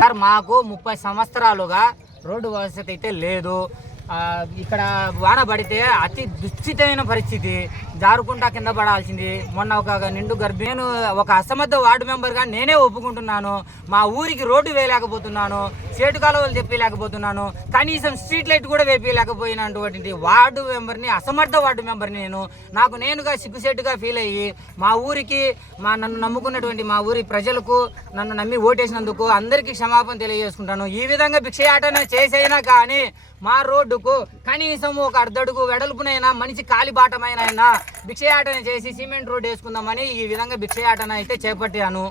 Sir మాకు 30 సంవత్సరాలుగా road వసతి అయితే లేదు. ఇక్కడ వాన పడితే అతి దుస్థితమైన పరిస్థితి, జారుకుంటా కింద పడాల్సింది. మొన్న ఒక నిండు గర్భి నేను ఒక అసమర్థ వార్డు మెంబర్గా నేనే ఒప్పుకుంటున్నాను. మా ఊరికి రోడ్డు వేయలేకపోతున్నాను, చేటు కాలువలు చెప్పలేకపోతున్నాను, కనీసం స్ట్రీట్ లైట్ కూడా వేయలేకపోయినటువంటి వార్డు మెంబర్ని, అసమర్థ వార్డు మెంబర్ని నాకు నేనుగా సిగ్గుసేటుగా ఫీల్ అయ్యి మా ఊరికి, నన్ను నమ్ముకున్నటువంటి మా ఊరి ప్రజలకు, నన్ను నమ్మి ఓటేసినందుకు అందరికీ క్షమాపణ తెలియజేసుకుంటాను. ఈ విధంగా భిక్షయాటన చేసైనా కానీ మా రోడ్డుకు కనీసం ఒక అర్ధడుగు వెడల్పునైనా, మనిషి కాలిబాటమైనా భిక్షయాటన చేసి సిమెంట్ రోడ్డు వేసుకుందామని ఈ విధంగా భిక్షయాటన అయితే చేపట్టాను.